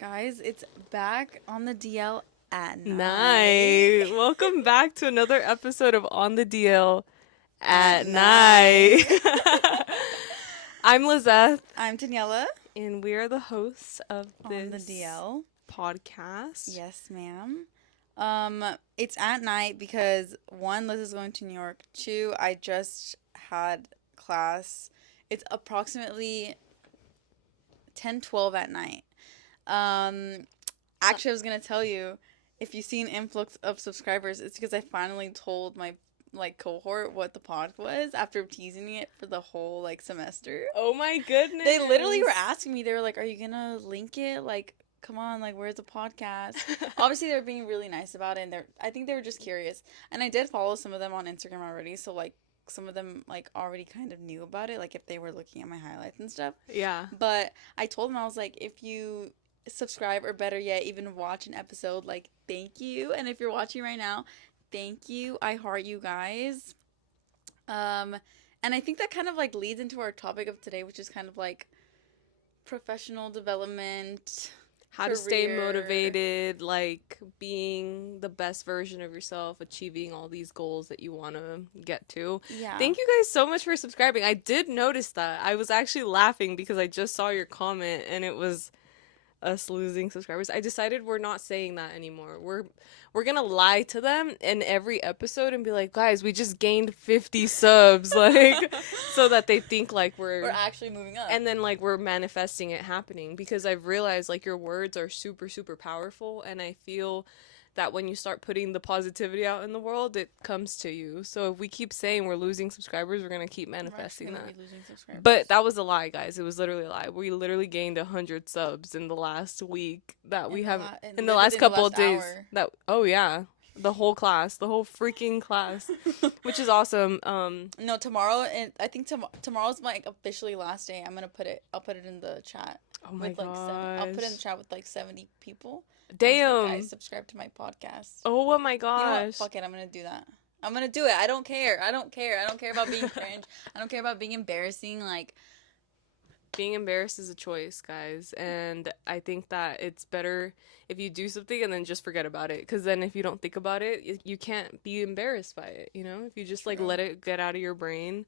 Guys, it's back on the DL at Night. night. Welcome back to another episode of On the DL At at night. night. I'm Lizeth, I'm Daniella and we are the hosts of on the this DL. podcast. Yes, ma'am. It's at night because one, Liz is going to New York. Two, I just had class. It's approximately 10:12 at night. Um, Actually, I was gonna tell you, if you see an influx of subscribers, it's because I finally told my cohort what the pod was after teasing it for the whole semester. Oh my goodness. They literally were asking me. They were like, "Are you gonna link it? Like, come on, like, where's the podcast?" Obviously, they're being really nice about it, and I think they were just curious. And I did follow some of them on Instagram already, so some of them already kind of knew about it, like if they were looking at my highlights and stuff. Yeah. But I told them, I was like, if you subscribe, or better yet, even watch an episode, thank you. And if you're watching right now, thank you. I heart you guys. Um, and I think that kind of leads into our topic of today, which is kind of professional development, How to stay career. motivated, being the best version of yourself, achieving all these goals that you want to get to. Yeah. Thank you guys so much for subscribing. I did notice that. I was actually laughing because I just saw your comment and it was us losing subscribers. I decided we're not saying that anymore. We're gonna lie to them in every episode and be like, guys, we just gained 50 subs, so that they think we're actually moving up. and then we're manifesting it happening, because I've realized your words are super super powerful, and I feel that when you start putting the positivity out in the world, it comes to you. So if we keep saying we're losing subscribers, we're going to keep manifesting that. But that was a lie, guys. It was literally a lie. We literally gained 100 subs in the last week that we have in the last couple of days. That oh yeah, the whole class, the whole freaking class, which is awesome. No, tomorrow, and I think tomorrow's my officially last day. I'll put it in the chat. Oh my gosh. I'll put it in the chat with 70 people. Damn. Guys, subscribe to my podcast. Oh my gosh. You know what? Fuck it. I'm gonna do that. I'm gonna do it. I don't care. I don't care about being cringe. I don't care about being embarrassing. Being embarrassed is a choice, guys. And I think that it's better if you do something and then just forget about it. Because then if you don't think about it, you can't be embarrassed by it. You know, if you just let it get out of your brain,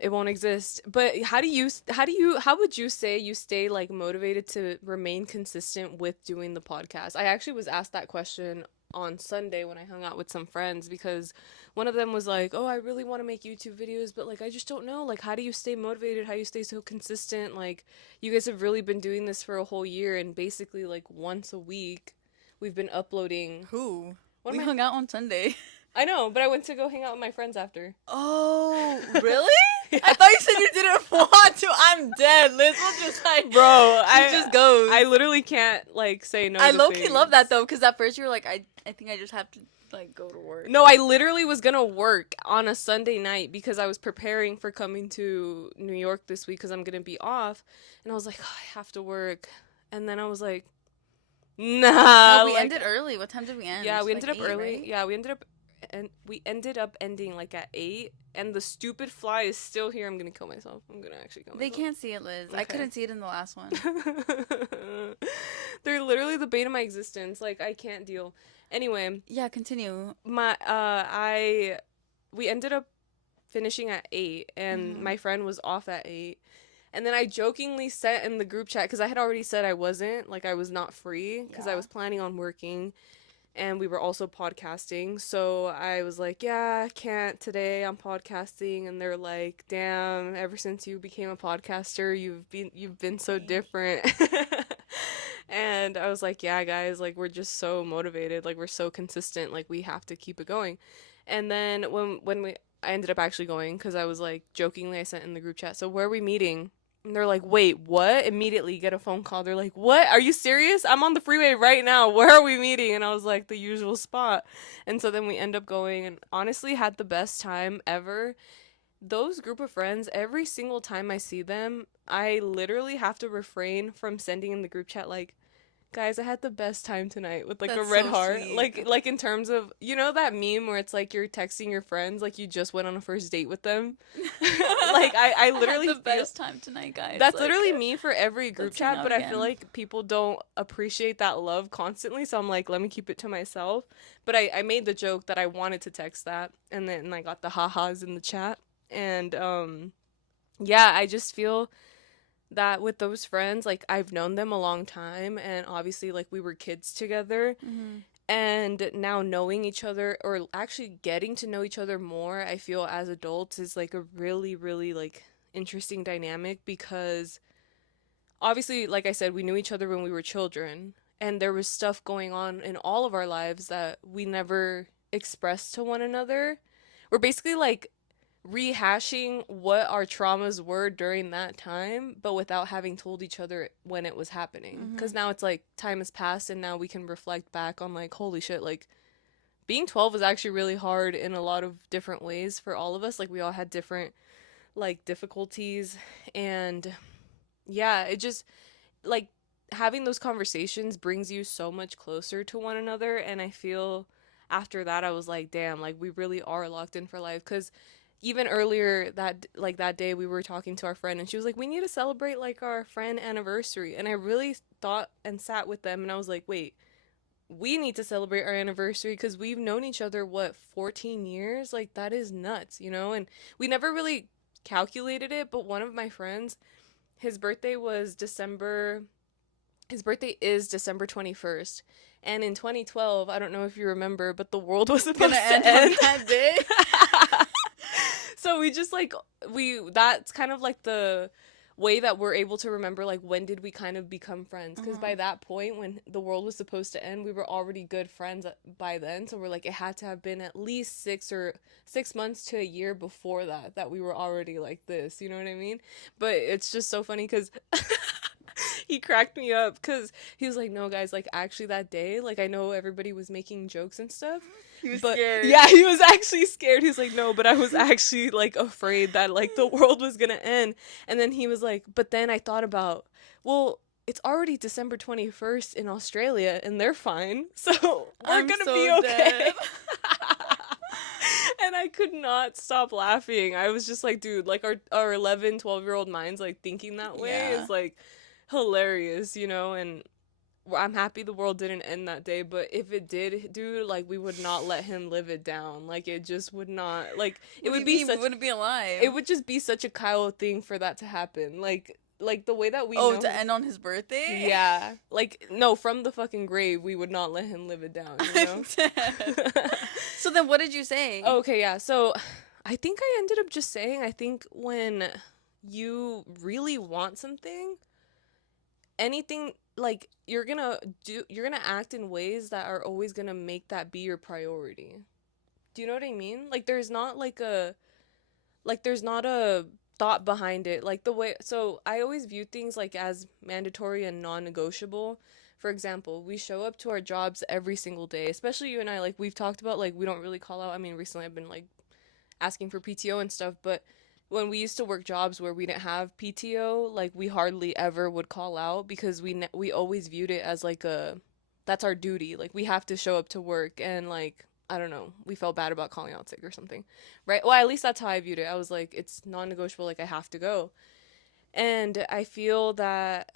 it won't exist. But how would you say you stay motivated to remain consistent with doing the podcast? I actually was asked that question on Sunday when I hung out with some friends, because one of them was like, "Oh, I really want to make YouTube videos, but I just don't know. How do you stay motivated? How do you stay so consistent? You guys have really been doing this for a whole year, and basically once a week we've been uploading." Who? We hung out on Sunday. I know, but I went to go hang out with my friends after. Oh, really? Yeah. I thought you said you didn't want to. I'm dead. Liz was just bro, I just goes. I literally can't say no. I low-key love that though, because at first you were like, I think I just have to go to work. No, I literally was gonna work on a Sunday night because I was preparing for coming to New York this week because I'm gonna be off, and I was like, oh, I have to work, and then I was like, nah. No, we ended early. What time did we end? Yeah, we ended up 8, early. right? Yeah, we ended up ending at 8, and the stupid fly is still here. I'm gonna kill myself. I'm gonna actually kill myself. They can't see it, Liz. Okay. I couldn't see it in the last one. They're literally the bane of my existence. I can't deal. Anyway. Yeah, continue. We ended up finishing at 8, and my friend was off at 8. And then I jokingly sent in the group chat, because I had already said I wasn't, I was not free, because I was planning on working. And we were also podcasting, so I was like, yeah, I can't today, I'm podcasting. And they're like, damn, ever since you became a podcaster, you've been so different. And I was like, yeah, guys, we're just so motivated, we're so consistent, we have to keep it going. And then I ended up actually going, because I was jokingly, I sent in the group chat, so where are we meeting? And they're like, wait, what? Immediately get a phone call. They're like, what? Are you serious? I'm on the freeway right now. Where are we meeting? And I was like, the usual spot. And so then we end up going, and honestly had the best time ever. Those group of friends, every single time I see them, I literally have to refrain from sending in the group chat guys, I had the best time tonight with like a That's red so heart. sweet. Like in terms of, you know that meme where it's like you're texting your friends like you just went on a first date with them? Like I I had literally the feel best time tonight, guys. that's Like, literally me for every group let's hang chat, out but I feel again. like people don't appreciate that love constantly, so I'm like, let me keep it to myself. But I made the joke that I wanted to text that, and then I got the ha-has in the chat. And yeah, I just feel that with those friends, like I've known them a long time, and obviously like we were kids together, Mm-hmm. and now knowing each other, or actually getting to know each other more, I feel as adults is like a really really like interesting dynamic, because obviously like I said, we knew each other when we were children, and there was stuff going on in all of our lives that we never expressed to one another. We're basically like rehashing what our traumas were during that time, but without having told each other when it was happening. Mm-hmm. Because now it's like time has passed, and now we can reflect back on like, holy shit, like being 12 was actually really hard in a lot of different ways for all of us. Like we all had different like difficulties, and yeah, it just like having those conversations brings you so much closer to one another. And I feel after that I was like, damn, like we really are locked in for life. Because even earlier that like that day we were talking to our friend, and she was like, we need to celebrate like our friend anniversary. And I really thought and sat with them, and I was like, wait, we need to celebrate our anniversary because we've known each other what, 14 years? Like that is nuts, you know? And we never really calculated it, but one of my friends, his birthday was December his birthday is December 21st. And in 2012, I don't know if you remember, but the world was supposed Gonna end to on end. that day. So we just like that's kind of like the way that we're able to remember like when did we kind of become friends, because Mm-hmm. by that point when the world was supposed to end, we were already good friends by then. So we're like, it had to have been at least 6 months to a year before that we were already like this, you know what I mean? But it's just so funny because he cracked me up because he was like, no guys, like actually that day, like I know everybody was making jokes and stuff, He was but scared. yeah, he was actually scared. He was like, no, but I was actually like afraid that like the world was gonna end. And then he was like, but then I thought about, well, it's already December 21st in Australia and they're fine, so we're I'm gonna be so okay. dead. And I could not stop laughing. I was just like, dude, like our 11, 12-year-old minds like thinking that way Yeah. is like hilarious, you know? And I'm happy the world didn't end that day, but if it did, dude, like we would not let him live it down. Like it just would not, like it What do would you be mean? We such wouldn't be alive. it would just be such a Kyle thing for that to happen. Like the way that we Oh, know to him. end on his birthday? Yeah. Like no, from the fucking grave, we would not let him live it down, you I'm know? dead. So then what did you say? Okay, yeah. So I think I ended up just saying, I think when you really want something, anything like you're gonna act in ways that are always gonna make that be your priority. Do you know what I mean? Like there's not a thought behind it. Like the way, so I always view things like as mandatory and non-negotiable. For example, we show up to our jobs every single day, especially you and I. Like we've talked about, like we don't really call out. I mean, recently I've been like asking for PTO and stuff, but when we used to work jobs where we didn't have PTO, like we hardly ever would call out because we always viewed it as like a that's our duty. Like we have to show up to work, and like I don't know, we felt bad about calling out sick or something. Right? Well, at least that's how I viewed it. I was like, it's non-negotiable, like I have to go. And I feel that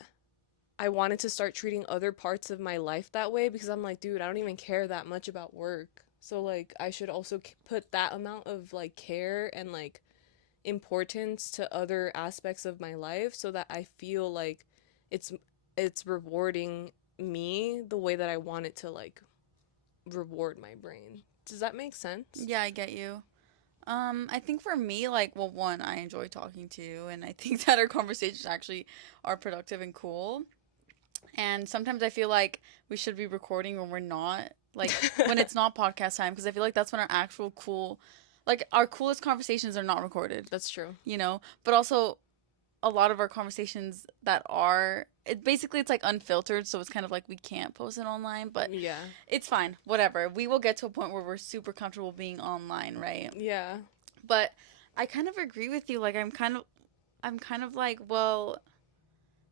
I wanted to start treating other parts of my life that way because I'm like, dude, I don't even care that much about work. So like I should also put that amount of like care and like importance to other aspects of my life so that I feel like it's it's rewarding me the way that I want it to like reward my brain. Does that make sense? Yeah, I get you. I think for me, like, well, one, I enjoy talking to you, and I think that our conversations actually are productive and cool. And sometimes I feel like we should be recording when we're not, like, when it's not podcast time, because I feel like that's when our actual cool, like, our coolest conversations are not recorded, That's true. you know? But also, a lot of our conversations that are, it basically it's like unfiltered, so it's kind of like we can't post it online, but Yeah. it's fine, whatever. We will get to a point where we're super comfortable being online, right? Yeah. But I kind of agree with you. Like I'm kind of like, well,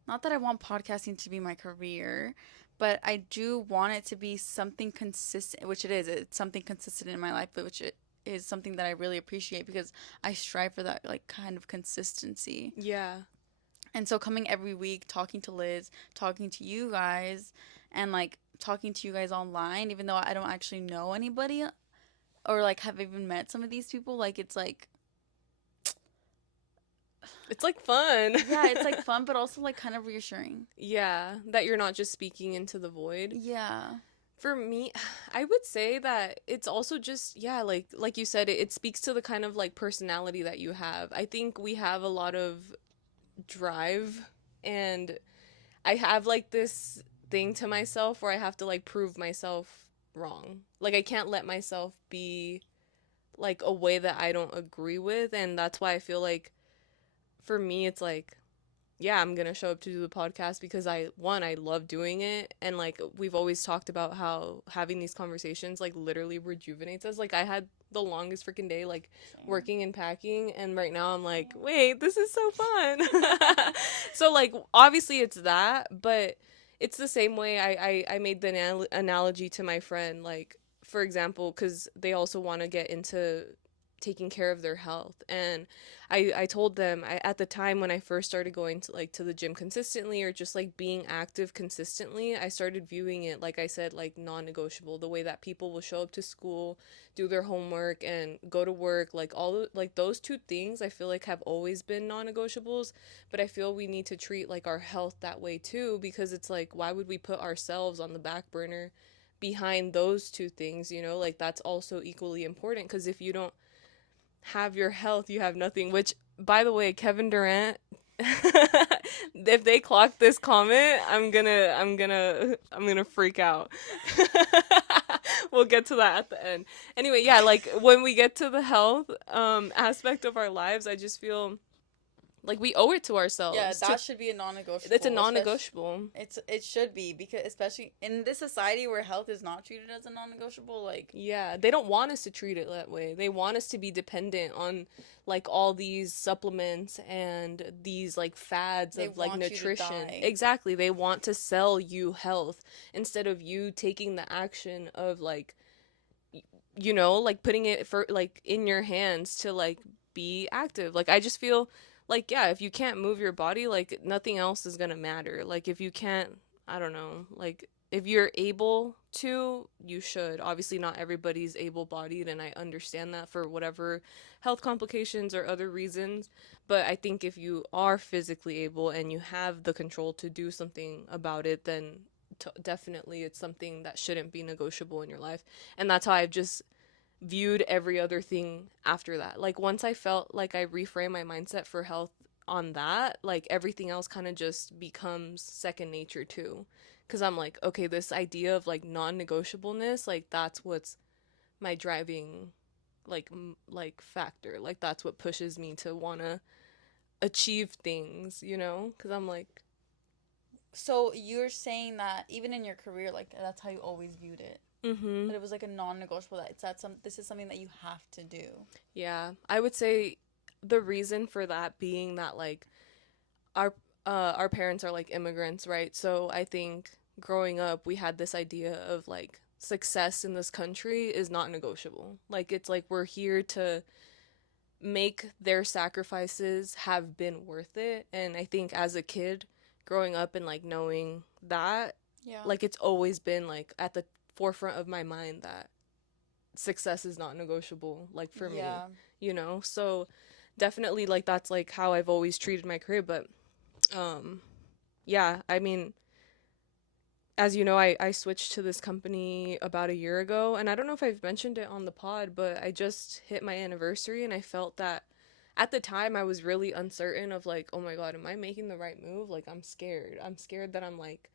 not that I want podcasting to be my career, but I do want it to be something consistent, which it is. It's something consistent in my life, but which it is something that I really appreciate because I strive for that like kind of consistency. Yeah. And so coming every week, talking to Liz, talking to you guys, and like talking to you guys online, even though I don't actually know anybody or like have even met some of these people, like it's like It's like fun. yeah, it's like fun, but also like kind of reassuring. Yeah, that you're not just speaking into the void. Yeah. For me, I would say that it's also just, yeah, like you said, it speaks to the kind of like personality that you have. I think we have a lot of drive, and I have like this thing to myself where I have to like prove myself wrong. Like I can't let myself be like a way that I don't agree with, and that's why I feel like for me it's like, yeah, I'm gonna show up to do the podcast because I love doing it, and like we've always talked about how having these conversations like literally rejuvenates us. Like I had the longest freaking day like Same. working and packing, and right now I'm like, wait, this is so fun. So like obviously it's that, but it's the same way I made the analogy to my friend, like for example, because they also want to get into taking care of their health. And I told them at the time when I first started going to like to the gym consistently or just like being active consistently, I started viewing it like I said, like non-negotiable, the way that people will show up to school, do their homework and go to work, like like those two things I feel like have always been non-negotiables. But I feel we need to treat like our health that way too, because it's like, why would we put ourselves on the back burner behind those two things, you know? Like that's also equally important, because if you don't have your health, you have nothing. Which, by the way, Kevin Durant, if they clock this comment, I'm gonna freak out. We'll get to that at the end. Anyway, yeah, like when we get to the health aspect of our lives, I just feel like we owe it to Yeah, ourselves to. that should be a It's a non-negotiable, especially non-negotiable. it should be because especially in this society where health is not treated as a non-negotiable, like Yeah, they don't want us to treat it that way. They want us to be dependent on like all these supplements and these like fads they of like want you to nutrition. die. Exactly. They want to sell you health instead of you taking the action of like you know, like putting it for like in your hands to like be active. Like I just feel like yeah, if you can't move your body, like nothing else is going to matter. Like if you can't, I don't know, like if you're able to, you should. Obviously not everybody's able-bodied, and I understand that for whatever health complications or other reasons, but I think if you are physically able and you have the control to do something about it, then definitely it's something that shouldn't be negotiable in your life. And that's how I've just viewed every other thing after that. Like once I felt like I reframed my mindset for health on that, like everything else kind of just becomes second nature too. Cuz I'm like, okay, this idea of like non-negotiableness, like that's what's my driving like factor. Like that's what pushes me to want to achieve things, you know? Cuz I'm like, So you're saying that even in your career, like that's how you always viewed it. mhm. That it was like a non-negotiable. That it's that some this is something that you have to do. Yeah, I would say the reason for that being that like our our parents are like immigrants, right? So I think growing up we had this idea of like success in this country is not negotiable. Like it's like we're here to make their sacrifices have been worth it. And I think as a kid growing up and like knowing that, Yeah. like it's always been like at the forefront of my mind that success is not negotiable, like for me, Yeah. you know? So definitely like that's like how I've always treated my career. But um yeah, I mean, as you know, I switched to this company about a year ago, and I don't know if I've mentioned it on the pod, but I just hit my anniversary, and I felt that at the time I was really uncertain of like, oh my god, am I making the right move? Like I'm scared. I'm scared that I'm like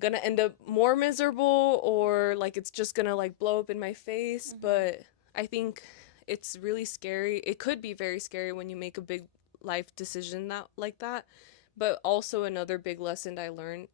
gonna end up more miserable, or like it's just gonna like blow up in my face. Mhm. But I think it's really scary. It could be very scary when you make a big life decision that like that. But also another big lesson I learned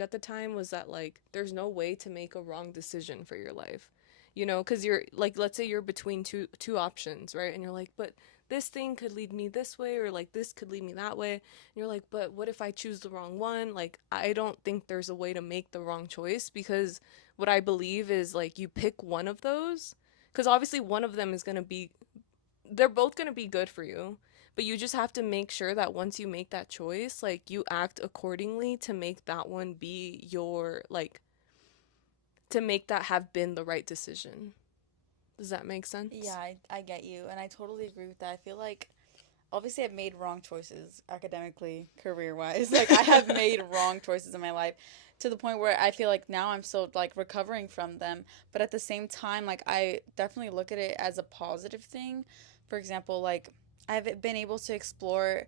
at the time was that like there's no way to make a wrong decision for your life. You know, cuz you're like, let's say you're between two options, right? And you're like, but this thing could lead me this way, or like this could lead me that way. And you're like, but what if I choose the wrong one? Like, I don't think there's a way to make the wrong choice, because what I believe is like you pick one of those, because obviously one of them is going to be, they're both going to be good for you. But you just have to make sure that once you make that choice, like you act accordingly to make that one be your, like, to make that have been the right decision. Does that make Yeah, sense? I get you, and I totally agree with that. I feel like obviously I've made wrong choices academically, career wise. Like I have made wrong choices in my life to the point where I feel like now I'm still like recovering from them. But at the same time, like I definitely look at it as a positive thing. For example, like I've been able to explore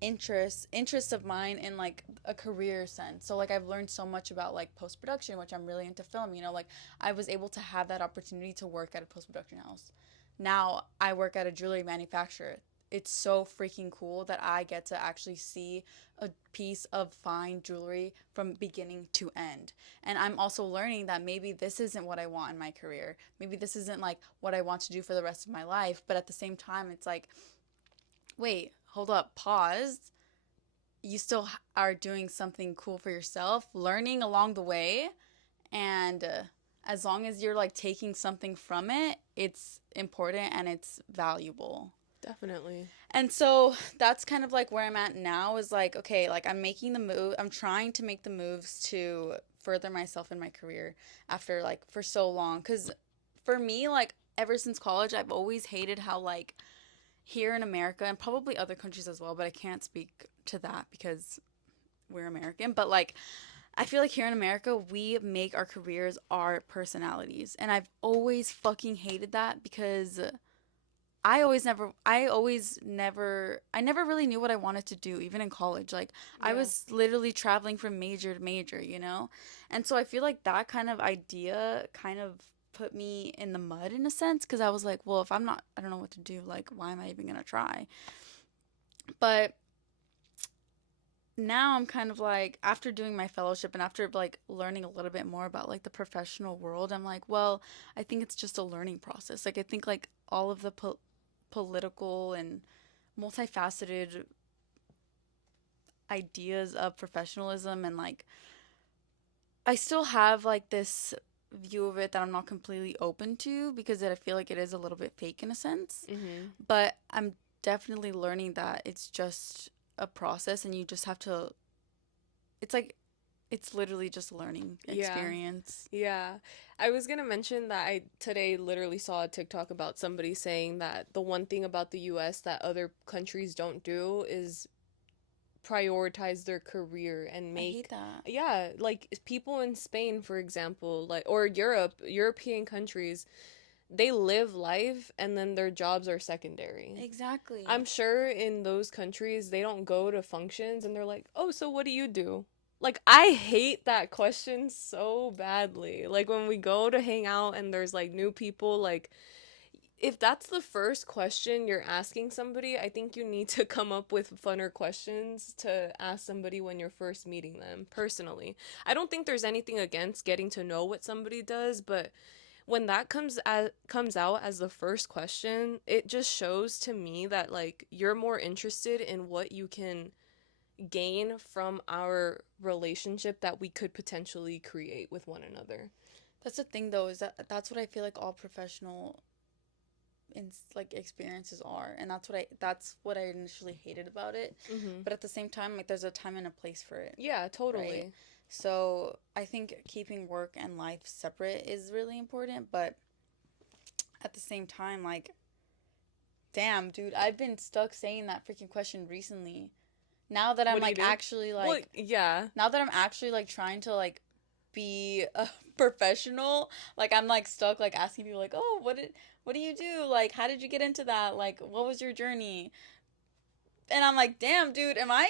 interests of mine in like a career sense. So like I've learned so much about like post production, which I'm really into film, you know, like I was able to have that opportunity to work at a post production house. Now I work at a jewelry manufacturer. It's so freaking cool that I get to actually see a piece of fine jewelry from beginning to end. And I'm also learning that maybe this isn't what I want in my career. Maybe this isn't like what I want to do for the rest of my life, but at the same time it's like, wait, hold up, pause. You still are doing something cool for yourself, learning along the way, and as long as you're like taking something from it, it's important and it's valuable. Definitely. And so that's kind of like where I'm at now is like, okay, like I'm making the move, I'm trying to make the moves to further myself in my career after like for so long. Because for me, like ever since college, I've always hated how like here in America and probably other countries as well, but I can't speak to that because we're American. But like, I feel like here in America, we make our careers our personalities. And I've always fucking hated that because I never really knew what I wanted to do, even in college. Like, I Yeah. was literally traveling from major to major, you know? And so I feel like that kind of idea kind of put me in the mud in a sense because I was like, well, if I'm not, I don't know what to do, like, why am I even gonna try? But now I'm kind of like, after doing my fellowship and after like learning a little bit more about like the professional world, I'm like, well, I think it's just a learning process. Like, I think like all of the political and multifaceted ideas of professionalism and like I still have like this view of it that I'm not completely open to because I feel like it is a little bit fake in a sense. Mhm. But I'm definitely learning that it's just a process and you just have to it's like it's literally just a learning Yeah. experience. Yeah. I was going to mention that I today literally saw a TikTok about somebody saying that the one thing about the US that other countries don't do is prioritize their career and I hate make, that. yeah, like people in Spain, for example, like, or European countries, they live life and then their jobs are secondary. I'm Exactly. sure in those countries they don't go to functions and they're like, "Oh, so what do you do?" Like, I hate that question so badly. Like when we go to hang out and there's like new people, like if that's the first question you're asking somebody, I think you need to come up with funner questions to ask somebody when you're first meeting them, personally. I don't think there's anything against getting to know what somebody does, but when that comes out as the first question, it just shows to me that like you're more interested in what you can gain from our relationship that we could potentially create with one another. That's the thing though, is that that's what I feel like all professional in like experiences are, and that's what I initially hated about it. Mhm. But at the same time, like there's a time and a place for it, Yeah, right? totally. So I think keeping work and life separate is really important, but at the same time, like, damn, dude, I've been stuck saying that freaking question recently. Now that I'm What do you like do? actually Well, like yeah. now that I'm actually like trying to like be a professional, like I'm like stuck like asking people like, "Oh, what do you do? Like how did you get into that? Like what was your journey?" And I'm like, "Damn, dude, am I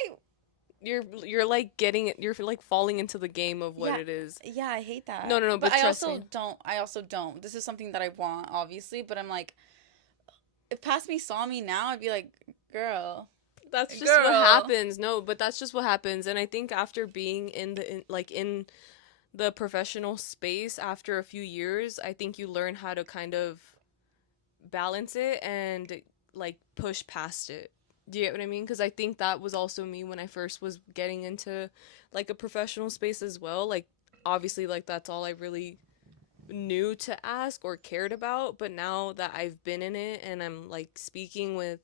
You're like getting it, you're like falling into the game of what yeah, it is. yeah, I hate No, that." no, no, But but trust me. I also don't. This is something that I want, obviously, but I'm like if past me saw me now, I'd be like, "Girl, That's just what girl." happens. No, but that's just what happens. And I think after being in the professional space after a few years, I think you learn how to kind of balance it and like push past it. Do you get what I mean? Because I think that was also me when I first was getting into like a professional space as well. Like obviously like that's all I really knew to ask or cared about, but now that I've been in it and I'm like speaking with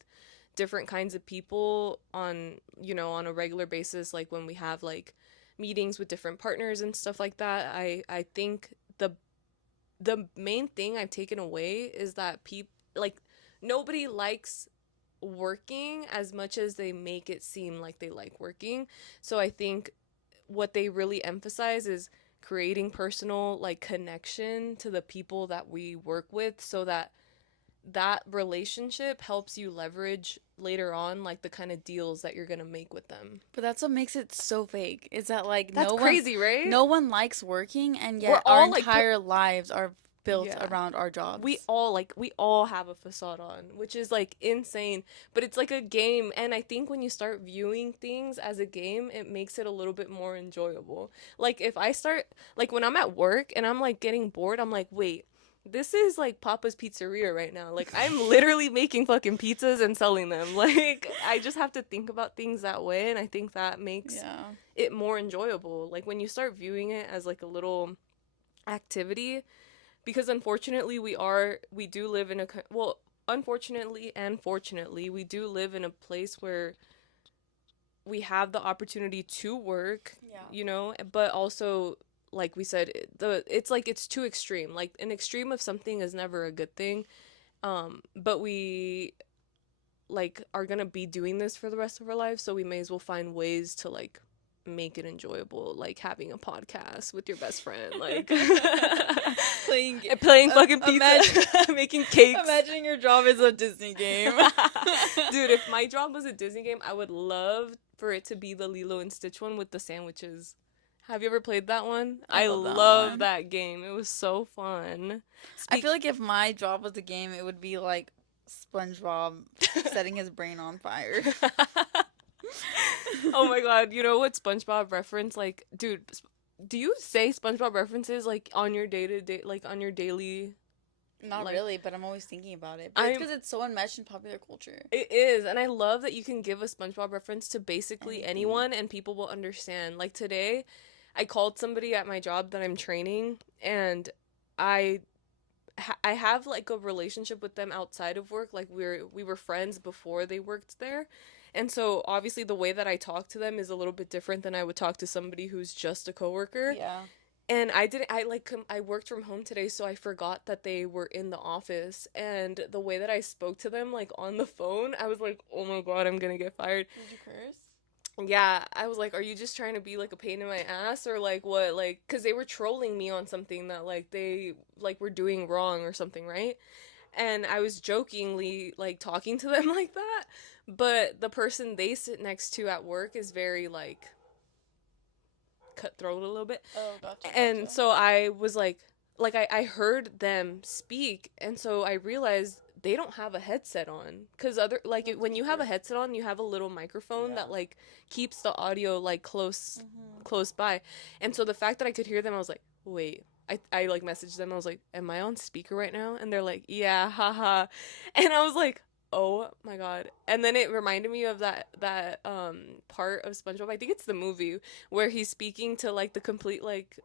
different kinds of people on, you know, on a regular basis, like when we have like meetings with different partners and stuff like that, I think the main thing I've taken away is that people like nobody likes working as much as they make it seem like they like working. So I think what they really emphasize is creating personal like connection to the people that we work with so that that relationship helps you leverage later on like the kind of deals that you're going to make with them. But that's what makes it so fake. Is that like That's crazy, right? no one likes working, and We're yet our all like entire lives are built yeah. around our jobs. We all have a facade on, which is like insane, but it's like a game, and I think when you start viewing things as a game, it makes it a little bit more enjoyable. Like if I start like when I'm at work and I'm like getting bored, I'm like, "Wait, this is like Papa's Pizzeria right now. Like I'm literally making fucking pizzas and selling them." Like I just have to think about things that way, and I think that makes it more enjoyable. Like when you start viewing it as like a little activity, because unfortunately we do live in a well, unfortunately and fortunately we do live in a place where we have the opportunity to work, you know, but also like we said, it's like it's too extreme. Like an extreme of something is never a good thing. But we like are gonna be doing this for the rest of our lives, so we may as well find ways to like make it enjoyable, like having a podcast with your best friend, like playing fucking pizza, making cakes. Imagining your job is a Disney game. Dude, if my job was a Disney game, I would love for it to be the Lilo and Stitch one with the sandwiches. Have you ever played that one? I love that game. It was so fun. I feel like if my job was a game, it would be like SpongeBob setting his brain on fire. Oh my god, you know what SpongeBob reference? Like, dude, do you say SpongeBob references like on your day-to-day, like on your daily? Not like, really, but I'm always thinking about it. But it's because it's so enmeshed in popular culture. It is, and I love that you can give a SpongeBob reference to basically anyone and people will understand. Like today, I called somebody at my job that I'm training, and I have like a relationship with them outside of work. Like we were friends before they worked there. And so obviously the way that I talk to them is a little bit different than I would talk to somebody who's just a coworker. Yeah. And I worked from home today, so I forgot that they were in the office, and the way that I spoke to them like on the phone, I was like, "Oh my god, I'm going to get fired." Did you curse? Yeah, I was like, "Are you just trying to be like a pain in my ass or like what?" Like cuz they were trolling me on something that like they like were doing wrong or something, right? And I was jokingly like talking to them like that, but the person they sit next to at work is very like cutthroat a little bit. Oh, gotcha. And so I was like I heard them speak, and so I realized they don't have a headset on, because other like when you have a headset on, you have a little microphone that like keeps the audio like close by. And so the fact that I could hear them, I was like, wait, I like messaged them, I was like, am I on speaker right now? And they're like, yeah, haha. And I was like, oh my god. And then it reminded me of that part of SpongeBob, I think it's the movie, where he's speaking to like the complete like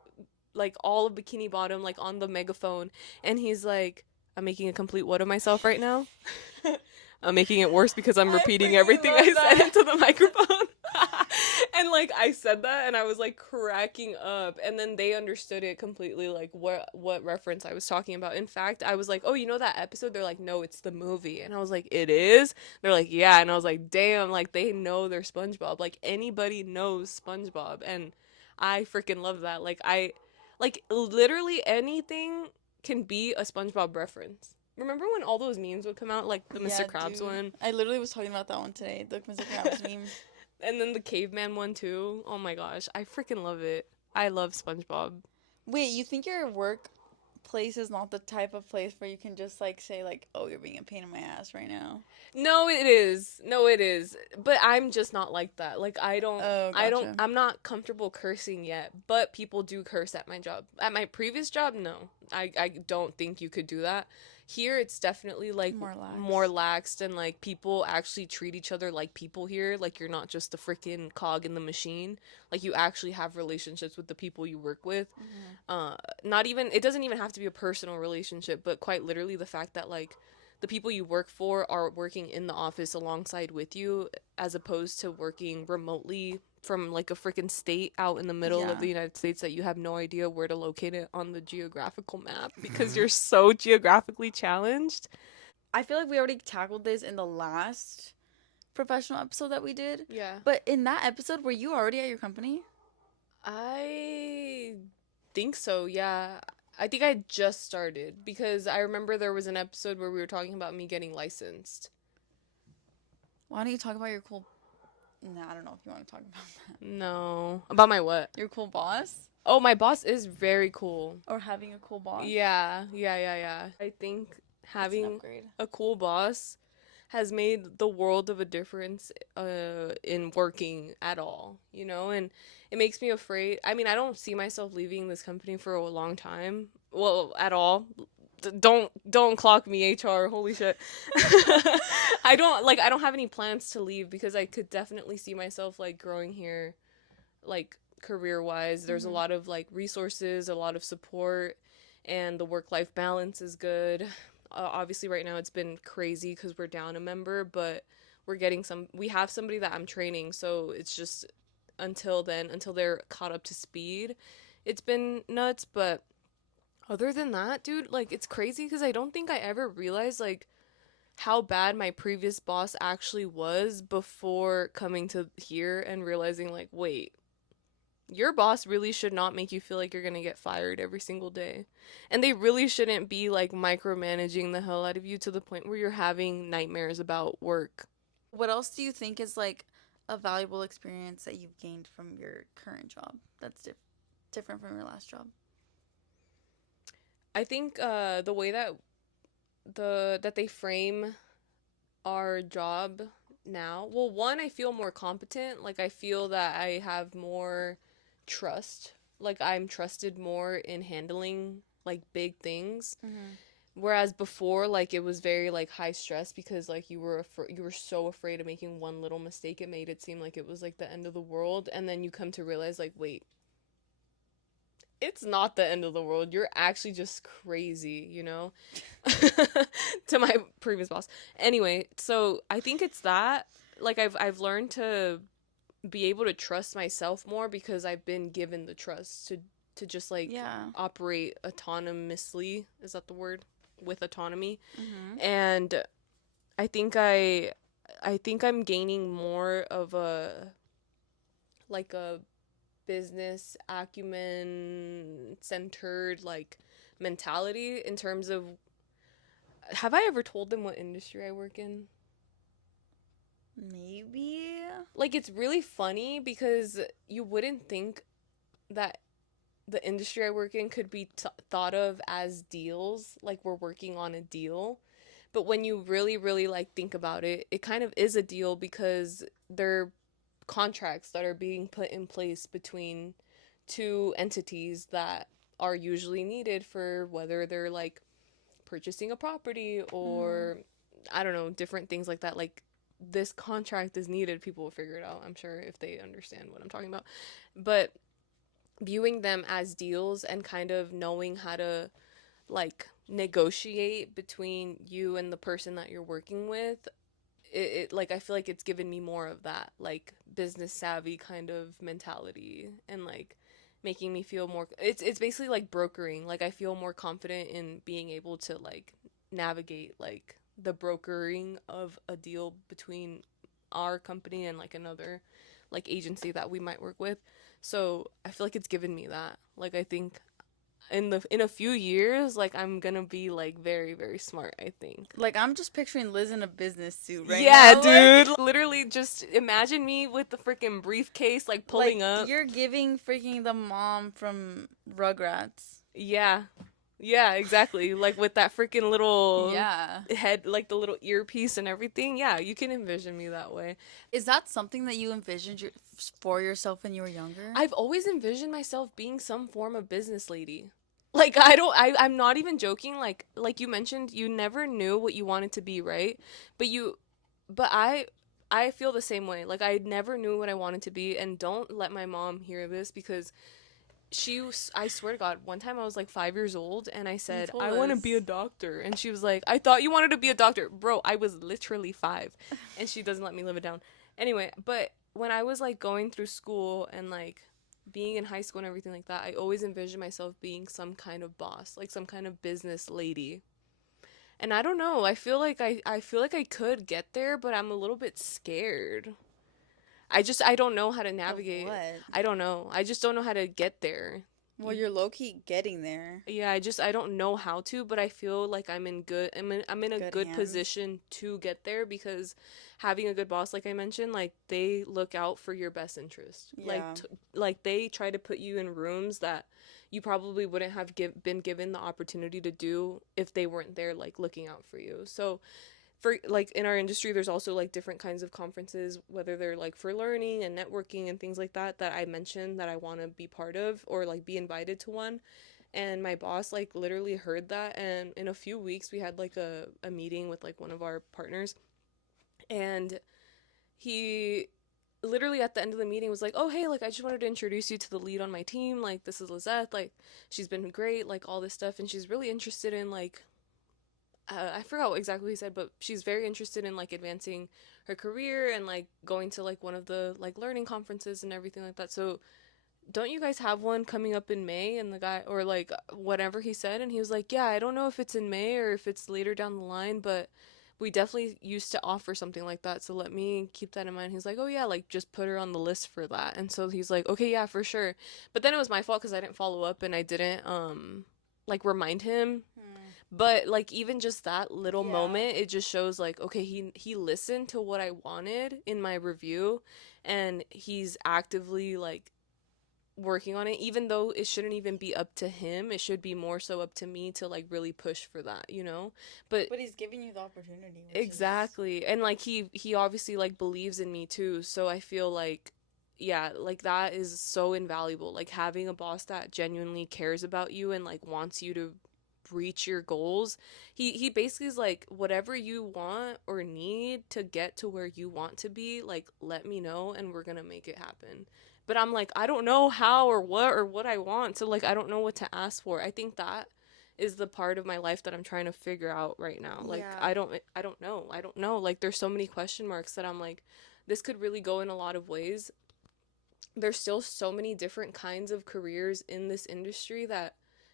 all of Bikini Bottom like on the megaphone, and he's like, I'm making a complete what of myself right now. I'm making it worse because I'm repeating everything I said into the microphone. And like I said that and I was like cracking up, and then they understood it completely, like what reference I was talking about. In fact, I was like, oh, you know that episode? They're like, no, it's the movie. And I was like, it is? They're like, yeah. And I was like, damn, like they know their SpongeBob. Like anybody knows SpongeBob, and I freaking love that. Like I like literally anything can be a SpongeBob reference. Remember when all those memes would come out, like the Mr. Krabs one? I literally was talking about that one today, the Mr. Krabs meme. And then the caveman one too. Oh my gosh, I freaking love it. I love SpongeBob. Wait, you think your workplace is not the type of place where you can just like say like, "Oh, you're being a pain in my ass right now"? No, it is. No, it is. But I'm just not like that. Like I don't I'm not comfortable cursing yet, but people do curse at my job. At my previous job, no. I don't think you could do that. Here it's definitely like More more lax. laxed, and like people actually treat each other like people here. Like you're not just the freaking cog in the machine. Like you actually have relationships with the people you work with. Mm-hmm. Not even, it doesn't even have to be a personal relationship, but quite literally the fact that like the people you work for are working in the office alongside with you, as opposed to working remotely from like a freaking state out in the middle of Yeah. the United States that you have no idea where to locate it on the geographical map because you're so geographically challenged. I feel like we already tackled this in the last professional episode that we did. Yeah. But in that episode, were you already at your company? I think so, yeah. I think I just started because I remember there was an episode where we were talking about me getting licensed. Why don't you talk about your cool? Nah, I don't know if you want to talk about that. No. About my what? Your cool boss Oh, my boss is very cool. or having a cool boss. Yeah. I think It's an having upgrade. a cool boss has made the world of a difference in working at all, you know? And it makes me afraid. I mean, I don't see myself leaving this company for a long time. Well, at all. Don't clock me, HR. Holy shit. I don't have any plans to leave because I could definitely see myself like growing here, like career wise. There's a Mm-hmm. lot of like resources, a lot of support, and the work life balance is good. Obviously, right now it's been crazy because we're down a member, but we have somebody that I'm training, so it's just until then, until they're caught up to speed, it's been nuts. But other than that, dude, like it's crazy because I don't think I ever realized like how bad my previous boss actually was before coming to here and realizing like, wait, your boss really should not make you feel like you're gonna get fired every single day. And they really shouldn't be like micromanaging the hell out of you to the point where you're having nightmares about work. What else do you think is like a valuable experience that you've gained from your current job that's different from your last job? I think the way that they frame our job now, well, one, I feel more competent. Like I feel that I have more trust. Like I'm trusted more in handling like big things. Mm-hmm. Whereas before, like it was very like high stress because like you were so afraid of making one little mistake. It made it seem like it was like the end of the world, and then you come to realize like, wait, it's not the end of the world. You're actually just crazy, you know? To my previous boss. Anyway, so I think it's that. Like I've learned to be able to trust myself more because I've been given the trust to just like Yeah. operate autonomously. Is that the word? With autonomy. Mm-hmm. And I think I'm gaining more of a like a business acumen centered like mentality in terms of, have I ever told them what industry I work in? Maybe. Like it's really funny because you wouldn't think that the industry I work in could be thought of as deals, like we're working on a deal. But when you really, really like think about it, it kind of is a deal because they're contracts that are being put in place between two entities that are usually needed for whether they're like purchasing a property Mm. or I don't know, different things like that. Like this contract is needed, people will figure it out, I'm sure, if they understand what I'm talking about. But viewing them as deals and kind of knowing how to like negotiate between you and the person that you're working with, it like I feel like it's given me more of that like business savvy kind of mentality, and like making me feel more, it's basically like brokering. Like I feel more confident in being able to like navigate like the brokering of a deal between our company and like another like agency that we might work with. So I feel like it's given me that. Like I think in a few years, like I'm gonna be like very, very smart, I think. Like I'm just picturing Liz in a business suit right Yeah, now. dude. Literally just imagine me with the freaking briefcase like Like pulling up. you're giving freaking the mom from Rugrats. Yeah. Yeah, exactly. Like with that freaking little Yeah. head, like the little earpiece and everything. Yeah, you can envision me that way. Is that something that you envisioned for yourself when you were younger? I've always envisioned myself being some form of business lady. Like I'm not even joking. Like you mentioned, you never knew what you wanted to be, right? But you, but I feel the same way. Like I never knew what I wanted to be, and don't let my mom hear this because I swear to God, one time I was like 5 years old and I You said, told I want to us. be a doctor. And she was like, I thought you wanted to be a doctor. Bro, I was literally 5 and she doesn't let me live it down. Anyway, but when I was like going through school and like being in high school and everything like that, I always envisioned myself being some kind of boss, like some kind of business lady. And I don't know, I feel like I could get there, but I'm a little bit scared. I don't know how to Of navigate. what? I don't know. I just don't know how to get there. Well, you're low key getting there. Yeah, I don't know how to, but I feel like I'm in a Good good hands. position to get there because having a good boss, like I mentioned, like they look out for your best interest. Yeah. Like they try to put you in rooms that you probably wouldn't have been given the opportunity to do if they weren't there like looking out for you. So for like in our industry there's also like different kinds of conferences, whether they're like for learning and networking and things like that, that I mentioned that I want to be part of or like be invited to one. And my boss like literally heard that, and in a few weeks we had like a meeting with like one of our partners, and he literally at the end of the meeting was like, oh hey, like I just wanted to introduce you to the lead on my team, like this is Lizeth, like she's been great, like all this stuff, and she's really interested in like I forgot what exactly he said, but she's very interested in like advancing her career and like going to like one of the like learning conferences and everything like that. So don't you guys have one coming up in May? And the guy, or like whatever he said, and he was like, yeah, I don't know if it's in May or if it's later down the line, but we definitely used to offer something like that. So let me keep that in mind. He's like, oh yeah, like just put her on the list for that. And so he's like, okay, yeah, for sure. But then it was my fault because I didn't follow up and I didn't like remind him. Hmm. But like even just that little Yeah. moment, it just shows like okay, he listened to what I wanted in my review, and he's actively like working on it, even though it shouldn't even be up to him. It should be more so up to me to like really push for that, you know? But But he's giving you the opportunity, which is exactly. And like he obviously like believes in me too. So I feel like yeah, like that is so invaluable. Like having a boss that genuinely cares about you and like wants you to reach your goals. He basically is like whatever you want or need to get to where you want to be, like let me know and we're going to make it happen. But I'm like I don't know how or what I want. So like I don't know what to ask for. I think that is the part of my life that I'm trying to figure out right now. Like yeah. I don't know. I don't know. Like there's so many question marks that I'm like this could really go in a lot of ways. There's still so many different kinds of careers in this industry that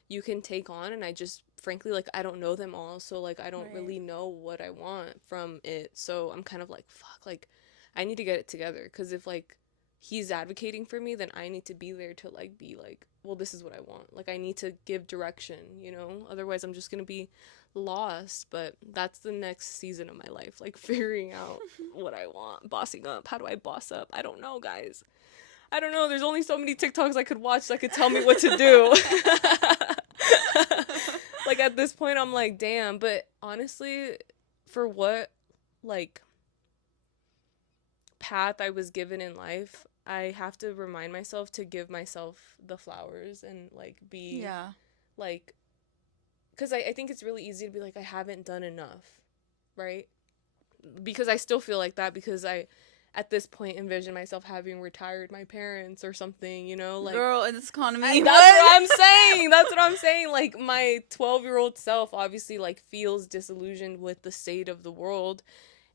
you can take on, and I just frankly like I don't know them all, so like I don't Right. really know what I want from it. So I'm kind of like fuck, like I need to get it together cuz if like he's advocating for me, then I need to be there to like be like, well, this is what I want. Like I need to give direction, you know? Otherwise I'm just going to be lost. But that's the next season of my life, like figuring out what I want, bossing up. How do I boss up? I don't know, guys. I don't know. There's only so many TikToks I could watch that could tell me what to do. Like at this point, I'm like, damn. But honestly, for what like path I was given in life, I have to remind myself to give myself the flowers and like be Yeah. like, because I think it's really easy to be like, I haven't done enough, right? Because I still feel like that because I at this point envision myself having retired my parents or something, you know, like Girl, in this economy, that's what what? I'm saying. That's what I'm saying. Like my 12-year-old self obviously like feels disillusioned with the state of the world,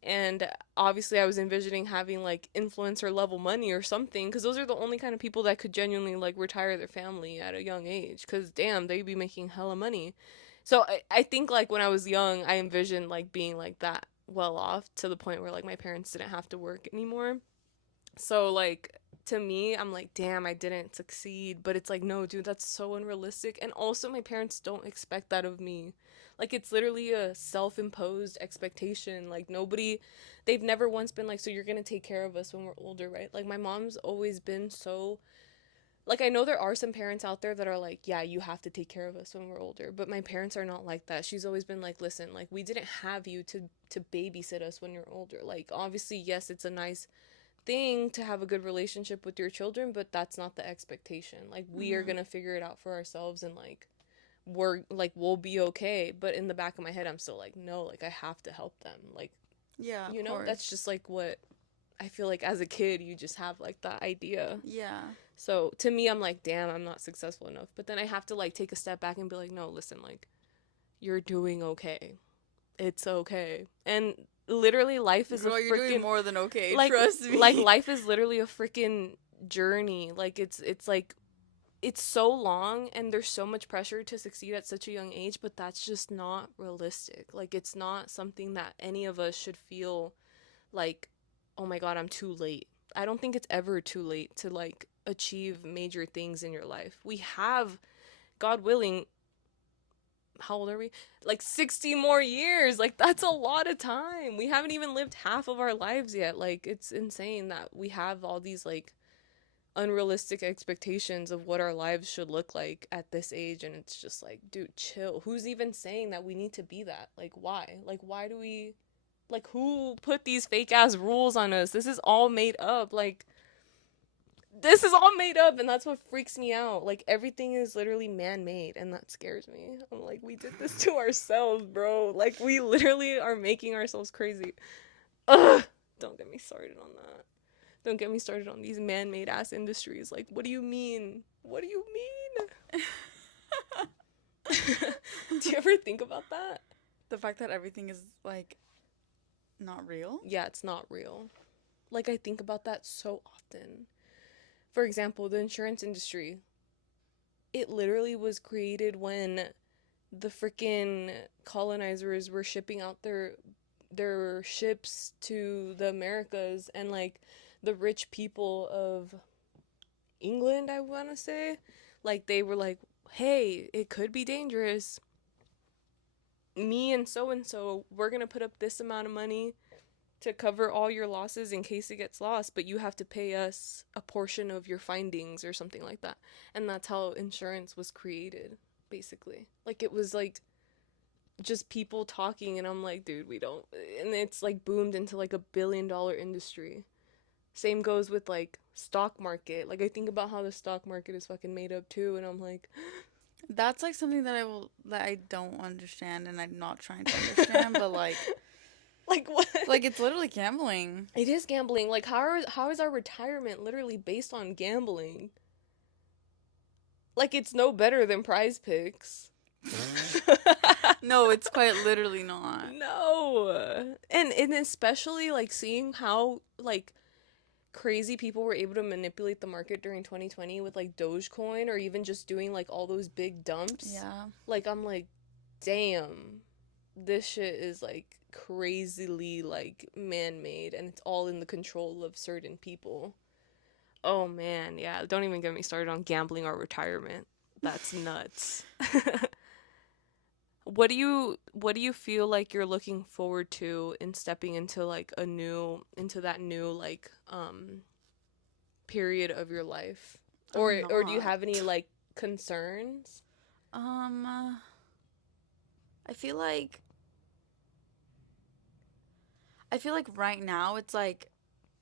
and obviously I was envisioning having like influencer level money or something cuz those are the only kind of people that could genuinely like retire their family at a young age cuz damn, they'd be making hella money. So I think like when I was young, I envisioned like being like that well off to the point where like my parents didn't have to work anymore. So like to me, I'm like, damn, I didn't succeed. But it's like, no, dude, that's so unrealistic. And also my parents don't expect that of me. Like it's literally a self-imposed expectation. Like nobody they've never once been like, so you're gonna take care of us when we're older, right? Like my mom's always been so like I know there are some parents out there that are like, yeah, you have to take care of us when we're older, but my parents are not like that. She's always been like, listen, like we didn't have you to babysit us when you're older. Like obviously, yes, it's a nice thing to have a good relationship with your children, but that's not the expectation. Like we are Hmm. going to figure it out for ourselves, and like we'll be okay. But in the back of my head, I'm still like, no, like I have to help them. Like, Yeah, of that's course. just like what I feel like as a kid, you just have like that idea. Yeah. So to me, I'm like, damn, I'm not successful enough. But then I have to like take a step back and be like, no, listen, like you're doing okay. It's okay. And literally life is a Girl, you're doing freaking more than okay, like trust me. life is literally a freaking journey. Like it's like it's so long and there's so much pressure to succeed at such a young age, but that's just not realistic. Like it's not something that any of us should feel like, oh my god, I'm too late. I don't think it's ever too late to like achieve major things in your life. We have, God willing, how old are we? Like 60 more years. Like that's a lot of time. We haven't even lived half of our lives yet. Like it's insane that we have all these like unrealistic expectations of what our lives should look like at this age, and it's just like, dude, chill. Who's even saying that we need to be that? Like why? Like why do we, like who put these fake ass rules on us? This is all made up. Like this is all made up, and that's what freaks me out. Like everything is literally man-made, and that scares me. I'm like, we did this to ourselves, bro. Like we literally are making ourselves crazy. Ugh, don't get me started on that. Don't get me started on these man-made ass industries. Like what do you mean? What do you mean? Do you ever think about that? The fact that everything is like not real. Yeah, it's not real. Like I think about that so often. For example, the insurance industry. It literally was created when the freaking colonizers were shipping out their ships to the Americas, and like the rich people of England, I want to say, like they were like, "Hey, it could be dangerous. Me and so, we're going to put up this amount of money to cover all your losses in case it gets lost, but you have to pay us a portion of your findings," or something like that. And that's how insurance was created, basically. Like it was like just people talking, and I'm like, dude, we don't, and it's like boomed into like $1 billion industry. Same goes with like stock market. Like I think about how the stock market is fucking made up too, and I'm like, That's like something that I don't understand and I'm not trying to understand, but like what? like it's literally gambling. It is gambling. Like how is our retirement literally based on gambling? Like it's no better than Prize Picks. No, it's quite literally not. No. And especially like seeing how like crazy people were able to manipulate the market during 2020 with like Dogecoin, or even just doing like all those big dumps. Yeah. Like I'm like, damn, this shit is like crazily like man-made, and it's all in the control of certain people. Oh man, yeah, don't even get me started on gambling or retirement. That's nuts. What do you feel like you're looking forward to in stepping into like into that new like period of your life? I'm Or do you not. have any like concerns? Um, I feel like I feel like right now it's like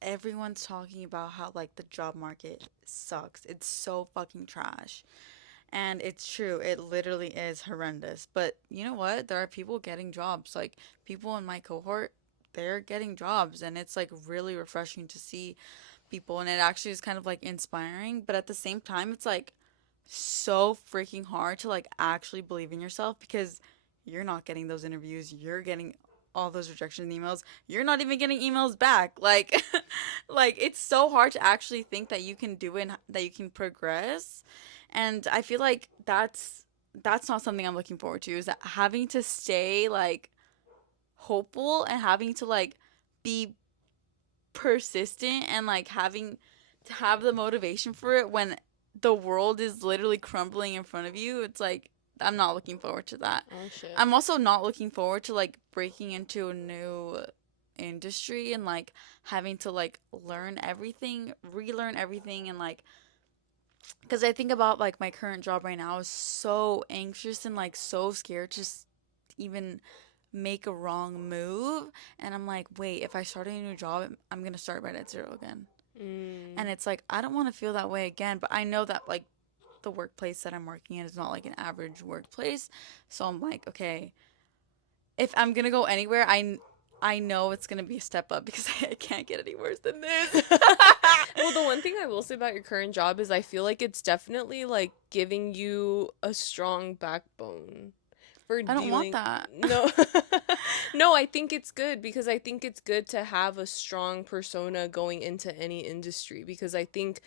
everyone's talking about how like the job market sucks. It's so fucking trash. And it's true. It literally is horrendous. But you know what? There are people getting jobs. Like people in my cohort, they're getting jobs and it's like really refreshing to see people and it actually is kind of like inspiring, but at the same time it's like so freaking hard to like actually believe in yourself because you're not getting those interviews, you're getting all those rejection emails, you're not even getting emails back. Like like it's so hard to actually think that you can do it and that you can progress. And I feel like that's not something I'm looking forward to, is that having to stay like hopeful and having to like be persistent and like having to have the motivation for it when the world is literally crumbling in front of you. It's like I'm not looking forward to that. Oh shit. I'm also not looking forward to like breaking into a new industry and like having to like learn everything, relearn everything, and like because I think about like my current job right now is so anxious and like so scared to even make a wrong move. And I'm like, wait, if I start a new job, I'm gonna start right at zero again. Mm. And it's like I don't want to feel that way again. But I know that like the workplace that I'm working in is not like an average workplace. So I'm like, okay, if I'm gonna go anywhere, I know it's gonna be a step up because I can't get any worse than this. Well, the one thing I will say about your current job is I feel like it's definitely like giving you a strong backbone for I don't want dealing. that. No. No, I think it's good because I think it's good to have a strong persona going into any industry because I think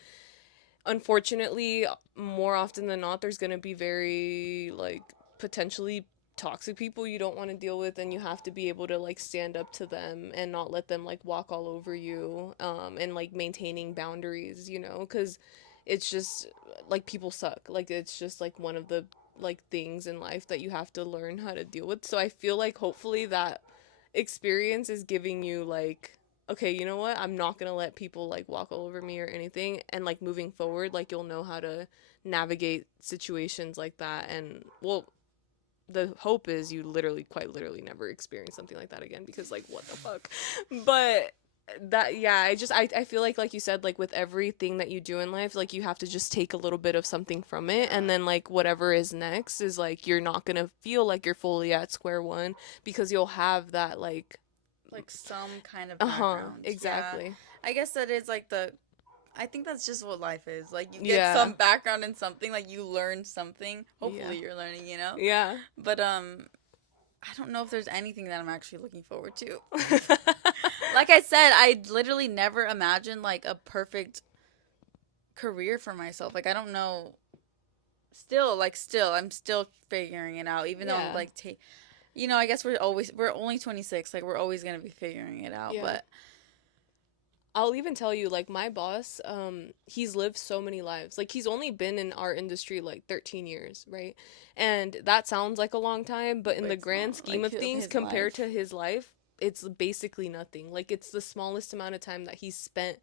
unfortunately more often than not there's going to be very like potentially toxic people you don't want to deal with, and you have to be able to like stand up to them and not let them like walk all over you, and like maintaining boundaries, you know, because it's just like people suck, like it's just like one of the like things in life that you have to learn how to deal with. So I feel like hopefully that experience is giving you like, okay, you know what, I'm not gonna let people like walk all over me or anything, and like moving forward like you'll know how to navigate situations like that. And well, the hope is you literally quite literally never experience something like that again because like what the fuck. But that, yeah, I feel like you said, like with everything that you do in life, like you have to just take a little bit of something from it, and then like whatever is next is like you're not gonna feel like you're fully at square one because you'll have that Like some kind of uh-huh, background. Yeah. exactly. I guess that is like the I think that's just what life is. Like you get Yeah. some background in something, like you learn something. Yeah. Hopefully you're learning, you know? Yeah. But I don't know if there's anything that I'm actually looking forward to. Like I said, I literally never imagined like a perfect career for myself. Like I don't know. Still, I'm still figuring it out. Even though I'm Yeah. like, I guess we're only 26. Like we're always gonna be figuring it out. Yeah. But I'll even tell you, like my boss, he's lived so many lives. Like he's only been in our industry like 13 years, right? And that sounds like a long time, but in the it's grand not scheme like of things, his compared life. to his life, it's basically nothing. Like it's the smallest amount of time that he's spent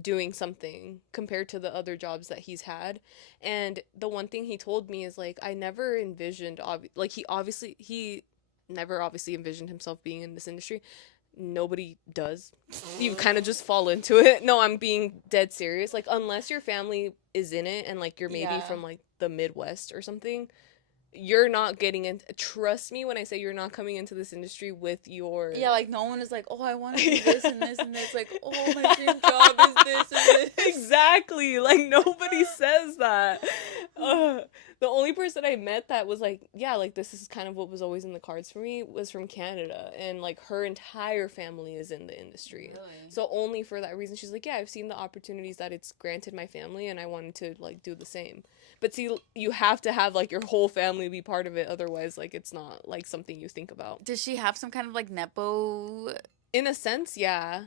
doing something compared to the other jobs that he's had. And the one thing he told me is like I never envisioned like he never obviously envisioned himself being in this industry. Nobody does. You kind of just fall into it. No, I'm being dead serious. Like unless your family is in it and like you're maybe Yeah. from like the Midwest or something, you're not getting into, trust me when I say you're not coming into this industry with your Yeah, like no one is like, oh, I want to do this and this and this. Like, oh, my dream job is this and this. Exactly. Like nobody says that. The only person I met that was like, yeah, like this is kind of what was always in the cards for me was from Canada, and like her entire family is in the industry. Really? So only for that reason she's like, yeah, I've seen the opportunities that it's granted my family and I wanted to like do the same. But see, you have to have like your whole family be part of it, otherwise like it's not like something you think about. Does she have some kind of like nepo? In a sense, yeah.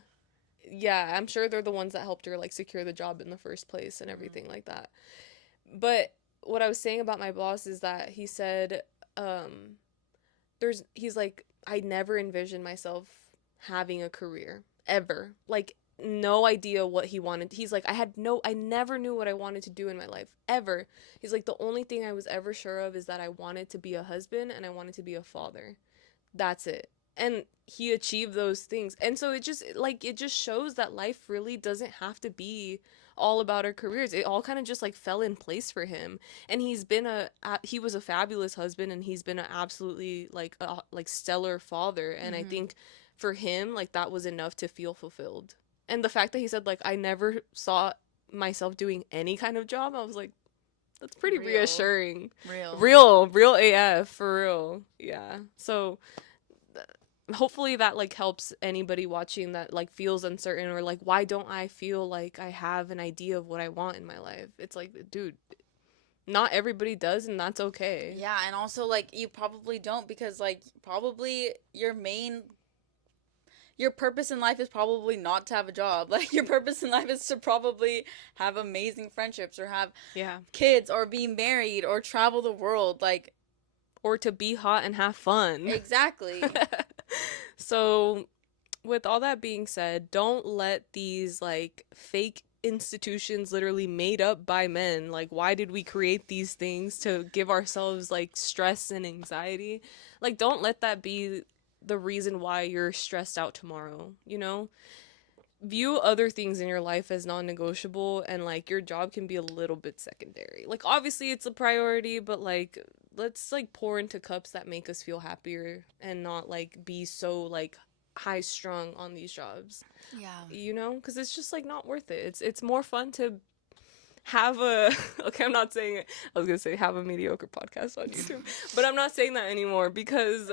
Yeah, I'm sure they're the ones that helped her like secure the job in the first place and everything like that. But what I was saying about my boss is that he said, he's like, I never envisioned myself having a career ever. Like, no idea what he wanted. He's like, I never knew what I wanted to do in my life ever. He's like, the only thing I was ever sure of is that I wanted to be a husband and I wanted to be a father. That's it. And he achieved those things. And so it just shows that life really doesn't have to be all about our careers. It all kind of just like fell in place for him. And he was a fabulous husband, and he's been an absolutely like stellar father. And I Mm-hmm. think for him, like that was enough to feel fulfilled. And the fact that he said like I never saw myself doing any kind of job, I was like, that's pretty Real. reassuring. Real. Real AF, for real. Yeah. So hopefully that like helps anybody watching that like feels uncertain, or like why don't I feel like I have an idea of what I want in my life. It's like, dude, not everybody does, and that's okay. Yeah, and also like you probably don't because like probably your purpose in life is probably not to have a job. Like your purpose in life is to probably have amazing friendships or have Yeah. kids or be married or travel the world. Like Or to be hot and have fun. exactly. So with all that being said, don't let these like fake institutions literally made up by men, like why did we create these things to give ourselves like stress and anxiety, like don't let that be the reason why you're stressed out tomorrow, you know? view other things in your life as non-negotiable, and like your job can be a little bit secondary. Like obviously it's a priority, but like let's like pour into cups that make us feel happier and not like be so like high strung on these jobs. Yeah. You know, because it's just like not worth it. It's more fun to have a okay, I'm not saying it. I was gonna say have a mediocre podcast on YouTube, but I'm not saying that anymore because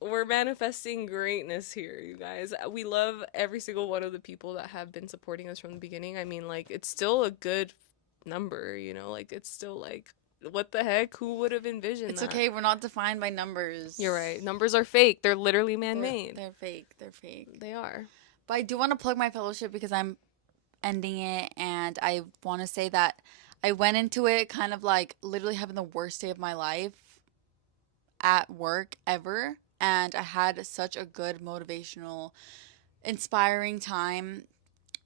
we're manifesting greatness here, you guys. We love every single one of the people that have been supporting us from the beginning. I mean, like, it's still a good number, you know? Like, it's still like, what the heck? Who would have envisioned It's that? okay. We're not defined by numbers. You're right. Numbers are fake. They're literally man-made. They're fake. They're fake. They are. But I do want to plug my fellowship because I'm ending it, and I want to say that I went into it kind of like literally having the worst day of my life at work ever, and I had such a good motivational, inspiring time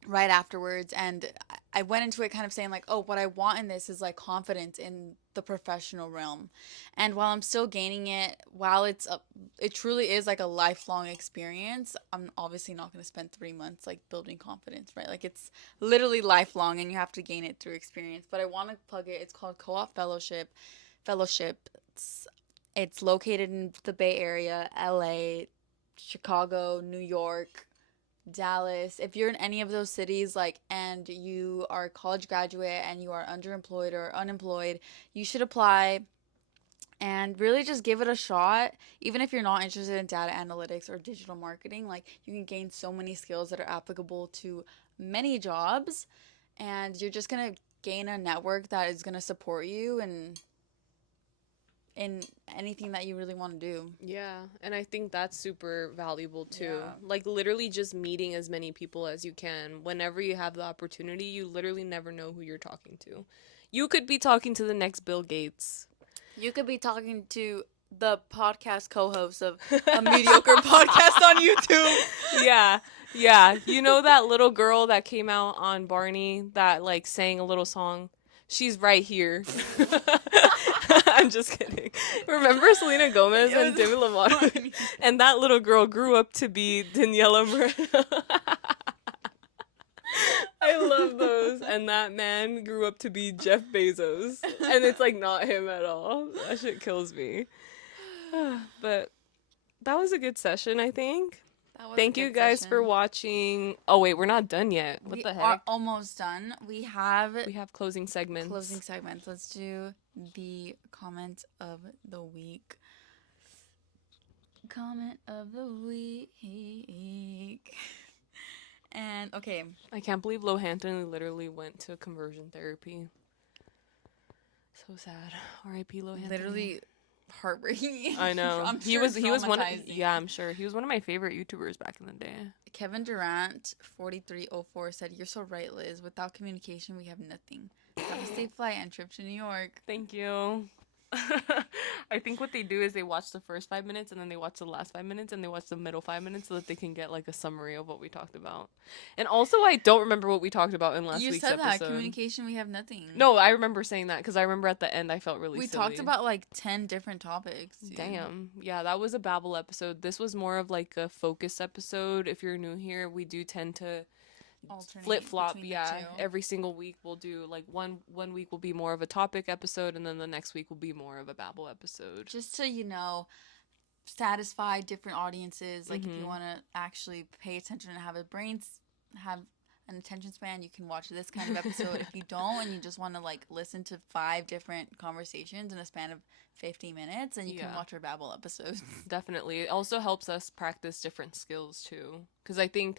right afterwards. And I went into it kind of saying like, oh, what I want in this is like confidence in the professional realm. And while I'm still gaining it, while it truly is like a lifelong experience, I'm obviously not going to spend 3 months like building confidence, right? Like it's literally lifelong and you have to gain it through experience. But I want to plug it. It's called Co-op Fellowship. It's located in the Bay Area, LA, Chicago, New York, Dallas. If you're in any of those cities, like, and you are a college graduate and you are underemployed or unemployed, you should apply and really just give it a shot. Even if you're not interested in data analytics or digital marketing, like, you can gain so many skills that are applicable to many jobs, and you're just gonna gain a network that is gonna support you and in anything that you really want to do. Yeah, and I think that's super valuable too. Yeah. Like literally just meeting as many people as you can. Whenever you have the opportunity, you literally never know who you're talking to. You could be talking to the next Bill Gates. You could be talking to the podcast co-host of a mediocre podcast on YouTube. Yeah. Yeah. You know that little girl that came out on Barney that like sang a little song? She's right here. I'm just kidding. Remember Selena Gomez and Demi Lovato? And that little girl grew up to be Daniella. I love those. And that man grew up to be Jeff Bezos. And it's like not him at all. That shit kills me. But that was a good session, I think. Thank you guys for watching. Oh wait, we're not done yet. What the heck? We are almost done. We have closing segments. Let's do the comment of the week. Comment of the week. And okay. I can't believe Lohanton literally went to conversion therapy. So sad. R.I.P. Lohanton. Literally heartbreaking. I know. I'm he sure was one of, yeah, I'm sure. He was one of my favorite YouTubers back in the day. Kevin Durant 4304 said, "You're so right, Liz. Without communication, we have nothing. Have a safe flight and trip to New York." Thank you. I think what they do is they watch the first 5 minutes and then they watch the last 5 minutes and they watch the middle 5 minutes so that they can get like a summary of what we talked about. And also, I don't remember what we talked about in last week's episode. You said that communication, we have nothing. No, I remember saying that because I remember at the end I felt really silly. We talked about like 10 different topics. Dude. Damn. Yeah, that was a babble episode. This was more of like a focus episode. If you're new here, we do tend to flip flop. Yeah, every single week we'll do like one week will be more of a topic episode and then the next week will be more of a babble episode, just to satisfy different audiences. Like, if you want to actually pay attention and have an attention span, you can watch this kind of episode. If you don't and you just want to like listen to 5 different conversations in a span of 50 minutes, then you can watch our babble episode. Definitely. It also helps us practice different skills too, because I think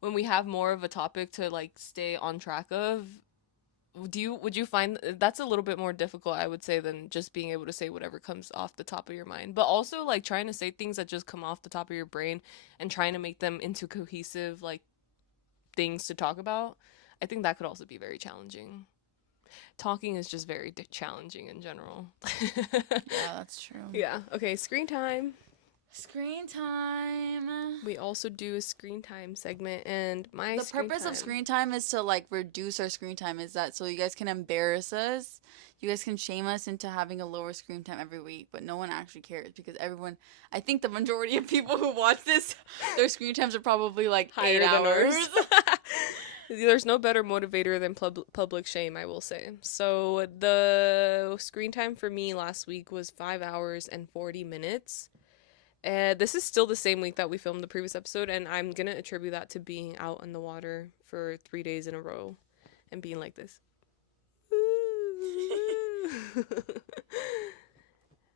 when we have more of a topic to like stay on track of, would you find that's a little bit more difficult, I would say, than just being able to say whatever comes off the top of your mind, but also like trying to say things that just come off the top of your brain and trying to make them into cohesive like things to talk about. I think that could also be very challenging. Talking is just very challenging in general. Yeah, that's true. Yeah. Okay, screen time. Screen time. We also do a screen time segment, and the purpose of screen time is to like reduce our screen time. Is that so you guys can embarrass us? you guys can shame us into having a lower screen time every week, but no one actually cares because everyone, I think the majority of people who watch this, their screen times are probably like Higher 8 hours. than ours. There's no better motivator than public shame, I will say. So the screen time for me last week was 5 hours and 40 minutes. This is still the same week that we filmed the previous episode, and I'm gonna attribute that to being out on the water for 3 days in a row and being like this.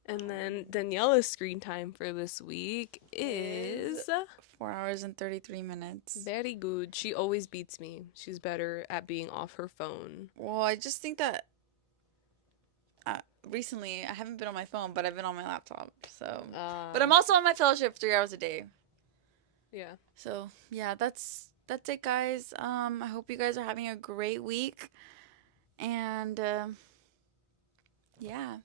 And then Daniella's screen time for this week is 4 hours and 33 minutes. very good. She always beats me. She's better at being off her phone. Well, I just think that recently I haven't been on my phone, but I've been on my laptop. So, but I'm also on my fellowship 3 hours a day. Yeah. So yeah, that's it, guys. I hope you guys are having a great week, and yeah,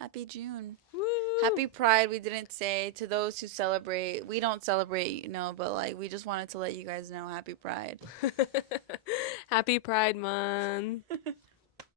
happy June. Woo! Happy Pride. We didn't say to those who celebrate. We don't celebrate, but like we just wanted to let you guys know Happy Pride. Happy Pride Month.